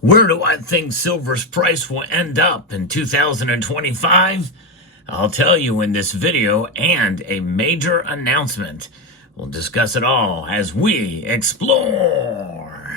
Where do I think silver's price will end up in 2025? I'll tell you in this video and a major announcement. We'll discuss it all as we explore.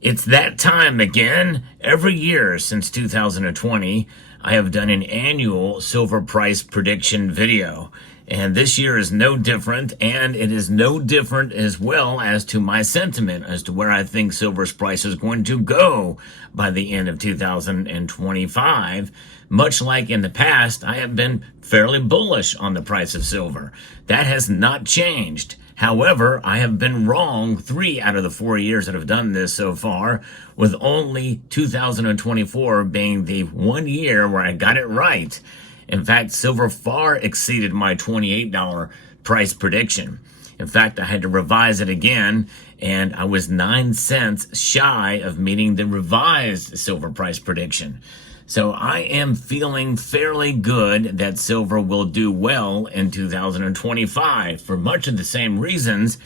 It's that time again. Every year since 2020, I have done an annual silver price prediction video. And this year is no different, and it is no different as well as to my sentiment as to where I think silver's price is going to go by the end of 2025. Much like in the past, I have been fairly bullish on the price of silver. That has not changed. However, I have been wrong 3 out of the 4 years that I've done this so far, with only 2024 being the 1 year where I got it right. In fact, silver far exceeded my $28 price prediction. In fact, I had to revise it again, and I was 9 cents shy of meeting the revised silver price prediction. So I am feeling fairly good that silver will do well in 2025 for much of the same reasons.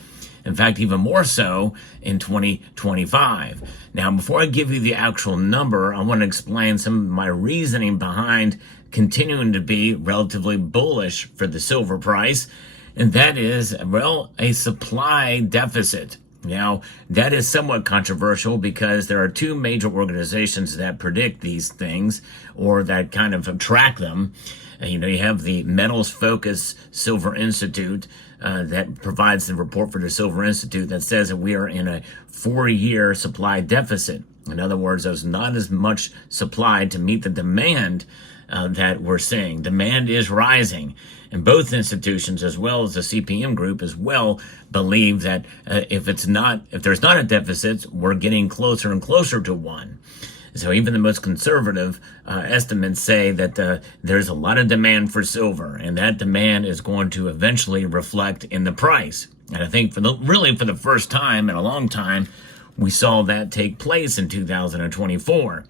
In fact, even more so in 2025. Now, before I give you the actual number, I want to explain some of my reasoning behind continuing to be relatively bullish for the silver price. And that is, well, a supply deficit. Now, that is somewhat controversial because there are 2 major organizations that predict these things or that kind of track them. You have the Metals Focus Silver Institute that provides the report for the Silver Institute that says that we are in a 4-year supply deficit. In other words, there's not as much supply to meet the demand that we're seeing. Demand is rising. And both institutions, as well as the CPM group as well, believe that if there's not a deficit, we're getting closer and closer to one. So even the most conservative estimates say that there's a lot of demand for silver, and that demand is going to eventually reflect in the price. And I think for the first time in a long time, we saw that take place in 2024.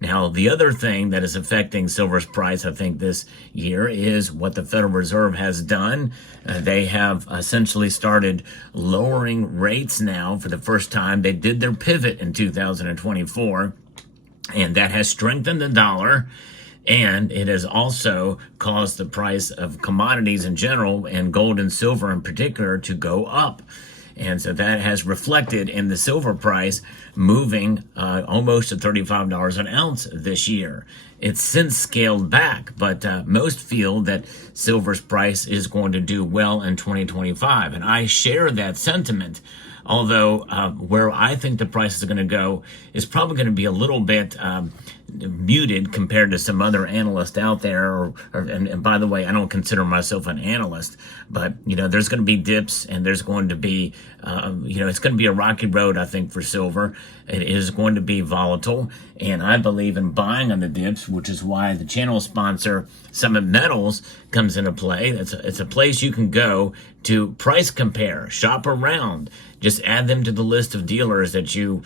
Now, the other thing that is affecting silver's price, I think, this year is what the Federal Reserve has done. They have essentially started lowering rates now for the first time. They did their pivot in 2024, and that has strengthened the dollar, and it has also caused the price of commodities in general, and gold and silver in particular, to go up. And so that has reflected in the silver price moving almost to $35 an ounce this year. It's since scaled back, but most feel that silver's price is going to do well in 2025. And I share that sentiment, although where I think the price is going to go is probably going to be a little bit muted compared to some other analysts out there. And by the way, I don't consider myself an analyst, but there's going to be dips, and there's going to be it's going to be a rocky road, I think, for silver. It is going to be volatile, and I believe in buying on the dips, which is why the channel sponsor Summit Metals comes into play. It's a place you can go to price compare, shop around. Just add them to the list of dealers that you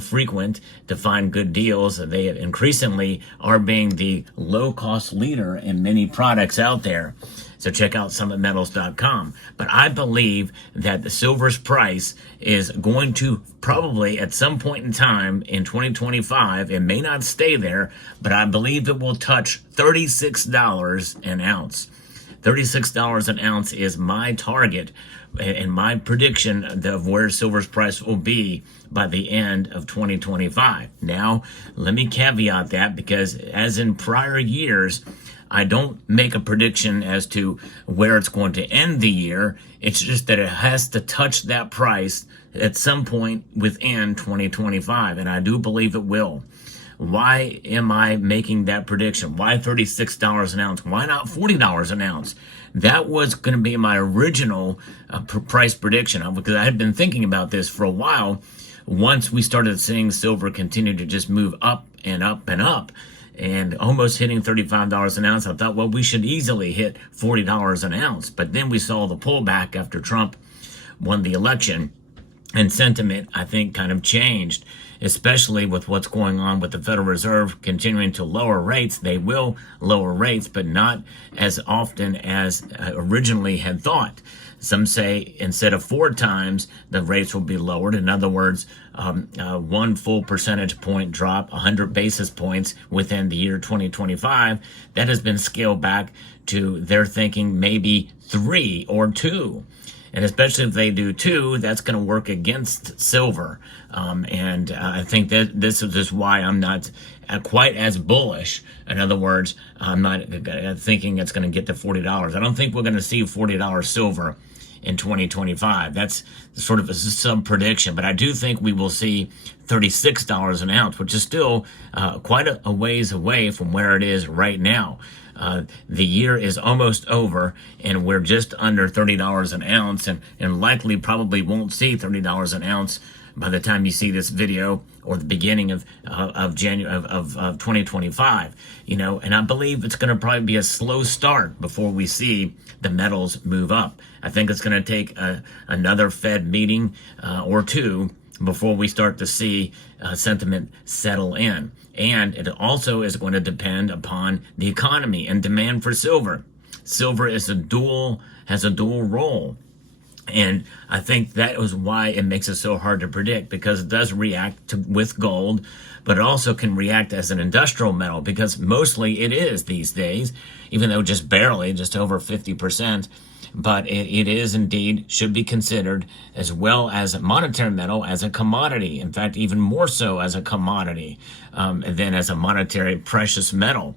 frequent to find good deals. They increasingly are being the low-cost leader in many products out there. So check out summitmetals.com. But I believe that the silver's price is going to probably at some point in time in 2025, it may not stay there, but I believe it will touch $36 an ounce. $36 an ounce is my target and my prediction of where silver's price will be by the end of 2025. Now, let me caveat that, because as in prior years, I don't make a prediction as to where it's going to end the year. It's just that it has to touch that price at some point within 2025, and I do believe it will. Why am I making that prediction? Why $36 an ounce? Why not $40 an ounce? That was going to be my original price prediction, because I had been thinking about this for a while. Once we started seeing silver continue to just move up and up and up, and almost hitting $35 an ounce, I thought, well, we should easily hit $40 an ounce. But then we saw the pullback after Trump won the election, and sentiment, I think, kind of changed. especially with what's going on with the Federal Reserve continuing to lower rates. They will lower rates, but not as often as originally had thought. Some say instead of 4 times, the rates will be lowered. In other words, 1 full percentage point drop, 100 basis points within the year 2025. That has been scaled back to their thinking maybe 3 or 2. And especially if they do 2, that's going to work against silver. And I think that this is just why I'm not quite as bullish. In other words, I'm not thinking it's going to get to $40. I don't think we're going to see $40 silver in 2025. That's sort of a sub prediction, but I do think we will see $36 an ounce, which is still quite a ways away from where it is right now. The year is almost over, and we're just under $30 an ounce, and likely probably won't see $30 an ounce by the time you see this video or the beginning of January of 2025. And I believe it's going to probably be a slow start before we see the metals move up. I think it's going to take another Fed meeting or 2 before we start to see sentiment settle in. And it also is going to depend upon the economy and demand for silver. Silver has a dual role. And I think that was why it makes it so hard to predict, because it does react with gold, but it also can react as an industrial metal, because mostly it is these days, even though just barely, just over 50%. But it is indeed, should be considered as well as a monetary metal, as a commodity. In fact, even more so as a commodity than as a monetary precious metal.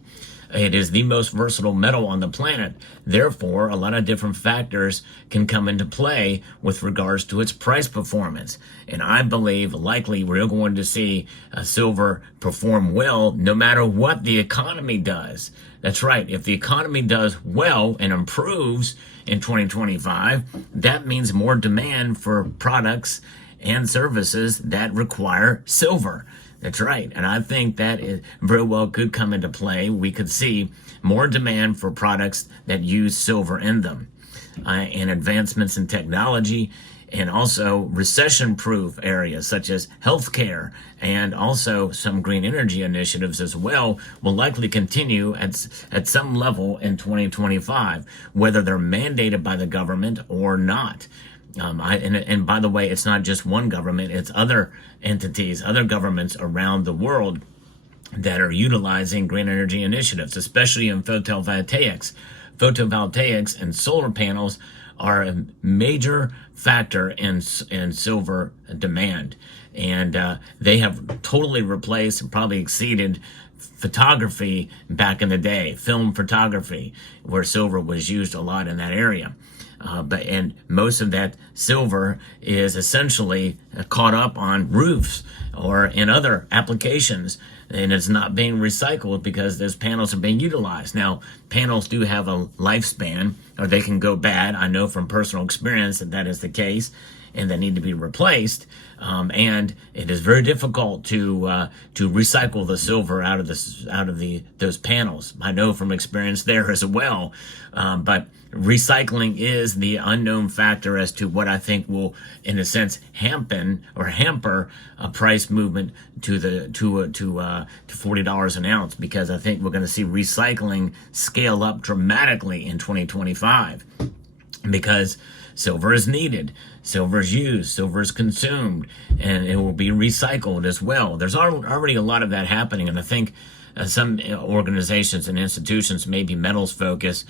It is the most versatile metal on the planet. Therefore, a lot of different factors can come into play with regards to its price performance. And I believe likely we're going to see silver perform well no matter what the economy does. That's right. If the economy does well and improves in 2025, that means more demand for products and services that require silver. That's right. And I think that it very well could come into play. We could see more demand for products that use silver in them, and advancements in technology, and also recession-proof areas such as healthcare, and also some green energy initiatives as well will likely continue at some level in 2025, whether they're mandated by the government or not. And by the way, it's not just one government, it's other entities, other governments around the world that are utilizing green energy initiatives, especially in photovoltaics. Photovoltaics and solar panels are a major factor in silver demand. And they have totally replaced and probably exceeded photography back in the day, film photography, where silver was used a lot in that area. And most of that silver is essentially caught up on roofs or in other applications, and it's not being recycled because those panels are being utilized. Now, panels do have a lifespan, or they can go bad. I know from personal experience that is the case, and they need to be replaced. And it is very difficult to recycle the silver out of those panels. I know from experience there as well. But recycling is the unknown factor as to what I think will, in a sense, hamper a price movement to $40 an ounce, because I think we're going to see recycling scale up dramatically in 2025, because silver is needed, silver is used, silver is consumed, and it will be recycled as well. There's already a lot of that happening, and I think some organizations and institutions, maybe metals focus,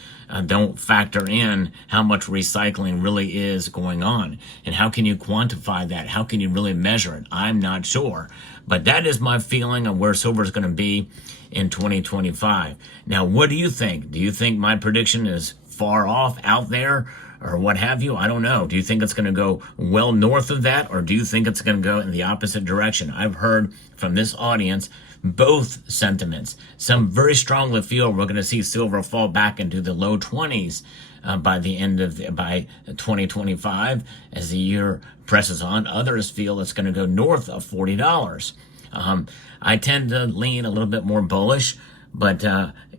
don't factor in how much recycling really is going on. And how can you quantify that? How can you really measure it? I'm not sure. But that is my feeling of where silver is going to be in 2025. Now, what do you think? Do you think my prediction is far off, out there, or what have you? I don't know. Do you think it's going to go well north of that, or do you think it's going to go in the opposite direction? I've heard from this audience both sentiments. Some very strongly feel we're going to see silver fall back into the low 20s by 2025 as the year presses on. Others feel it's going to go north of $40. I tend to lean a little bit more bullish, but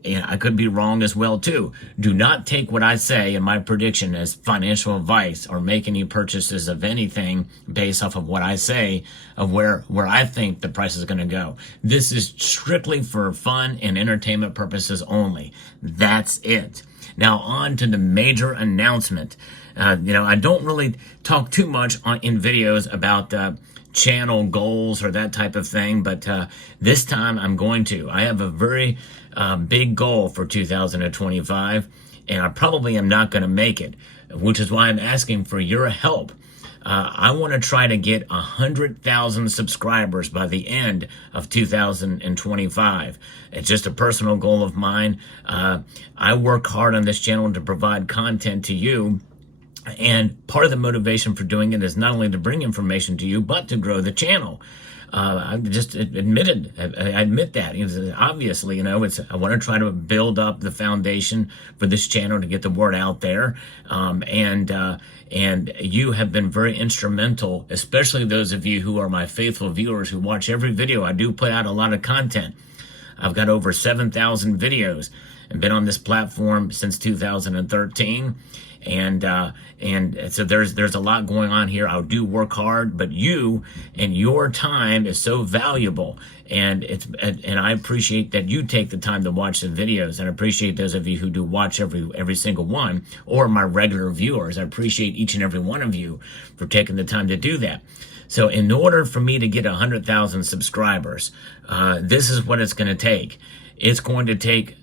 I could be wrong as well too. Do not take what I say in my prediction as financial advice or make any purchases of anything based off of what I say of where I think the price is going to go. This is strictly for fun and entertainment purposes only. That's it. Now on to the major announcement. I don't really talk too much in videos about channel goals or that type of thing, but this time I'm going to. I have a very big goal for 2025, and I probably am not going to make it, which is why I'm asking for your help. I want to try to get 100,000 subscribers by the end of 2025. It's just a personal goal of mine. I work hard on this channel to provide content to you. And part of the motivation for doing it is not only to bring information to you, but to grow the channel. I just admit that. Obviously, I want to try to build up the foundation for this channel to get the word out there. And you have been very instrumental, especially those of you who are my faithful viewers who watch every video. I do put out a lot of content. I've got over 7,000 videos and been on this platform since 2013. And so there's a lot going on here. I do work hard, but you and your time is so valuable, and I appreciate that you take the time to watch the videos, and I appreciate those of you who do watch every single one, or my regular viewers. I appreciate each and every one of you for taking the time to do that. So in order for me to get 100,000 subscribers, this is what it's going to take. It's going to take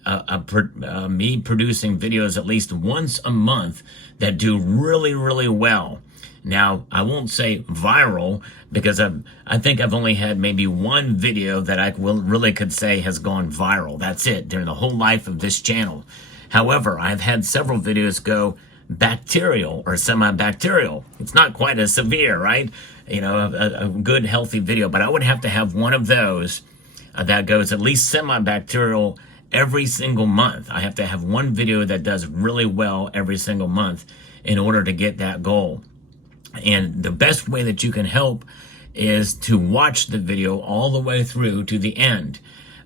me producing videos at least once a month that do really, really well. Now, I won't say viral because I think I've only had maybe one video that I really could say has gone viral. That's it, during the whole life of this channel. However, I've had several videos go bacterial or semi-bacterial. It's not quite as severe, right? A good, healthy video, but I would have to have one of those that goes at least semi-bacterial every single month. I have to have one video that does really well every single month in order to get that goal. And the best way that you can help is to watch the video all the way through to the end.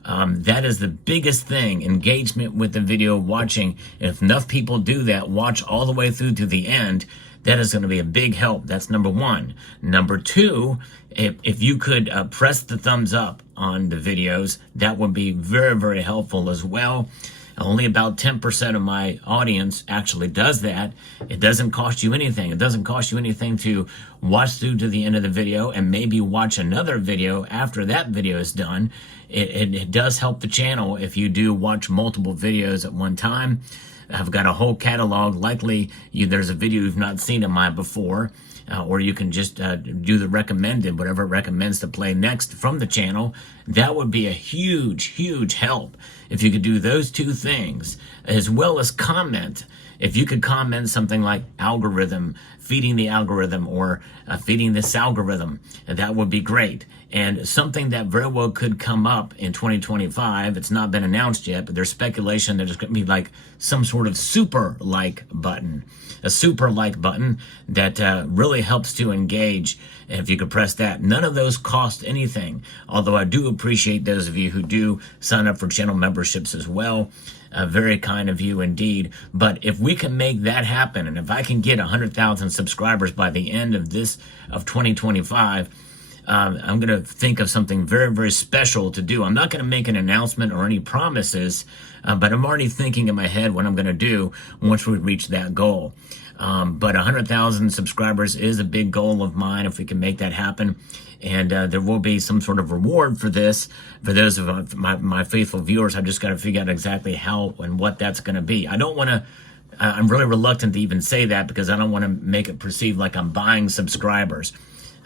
That is the biggest thing, engagement with the video, watching. If enough people do that, watch all the way through to the end, that is going to be a big help. That's number one. Number two, if you could press the thumbs up on the videos, that would be very, very helpful as well. Only about 10% of my audience actually does that. It doesn't cost you anything. It doesn't cost you anything to watch through to the end of the video and maybe watch another video after that video is done. It does help the channel if you do watch multiple videos at one time. I've got a whole catalog. Likely there's a video you've not seen of mine before, or you can just do the recommended, whatever it recommends to play next from the channel. That would be a huge, huge help if you could do those two things, as well as comment. If you could comment something like algorithm, feeding the algorithm, or feeding this algorithm, that would be great. And something that very well could come up in 2025, it's not been announced yet, but there's speculation that it's going to be like some sort of super like button. A super like button that really helps to engage. And if you could press that, none of those cost anything. Although I do appreciate those of you who do sign up for channel memberships as well. Very kind of you indeed. But if we can make that happen, and if I can get 100,000 subscribers by the end of 2025, I'm going to think of something very, very special to do. I'm not going to make an announcement or any promises, but I'm already thinking in my head what I'm going to do once we reach that goal. But 100,000 subscribers is a big goal of mine if we can make that happen. And there will be some sort of reward for this. For those of my faithful viewers, I've just got to figure out exactly how and what that's going to be. I don't want to, I'm really reluctant to even say that because I don't want to make it perceived like I'm buying subscribers.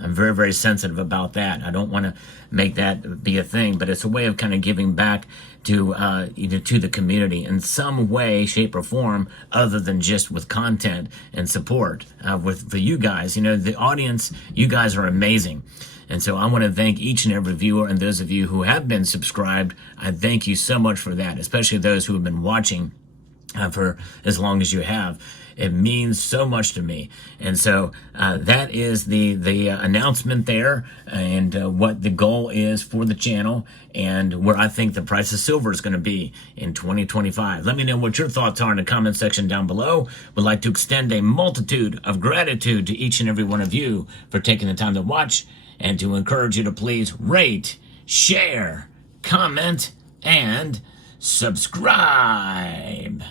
I'm very, very sensitive about that. I don't want to make that be a thing, but it's a way of kind of giving back to to the community in some way, shape, or form, other than just with content and support. For you guys, the audience, you guys are amazing. And so I want to thank each and every viewer, and those of you who have been subscribed, I thank you so much for that, especially those who have been watching for as long as you have. It means so much to me. And so that is the announcement there, and what the goal is for the channel, and where I think the price of silver is going to be in 2025. Let me know what your thoughts are in the comment section down below. Would like to extend a multitude of gratitude to each and every one of you for taking the time to watch, and to encourage you to please rate, share, comment, and subscribe.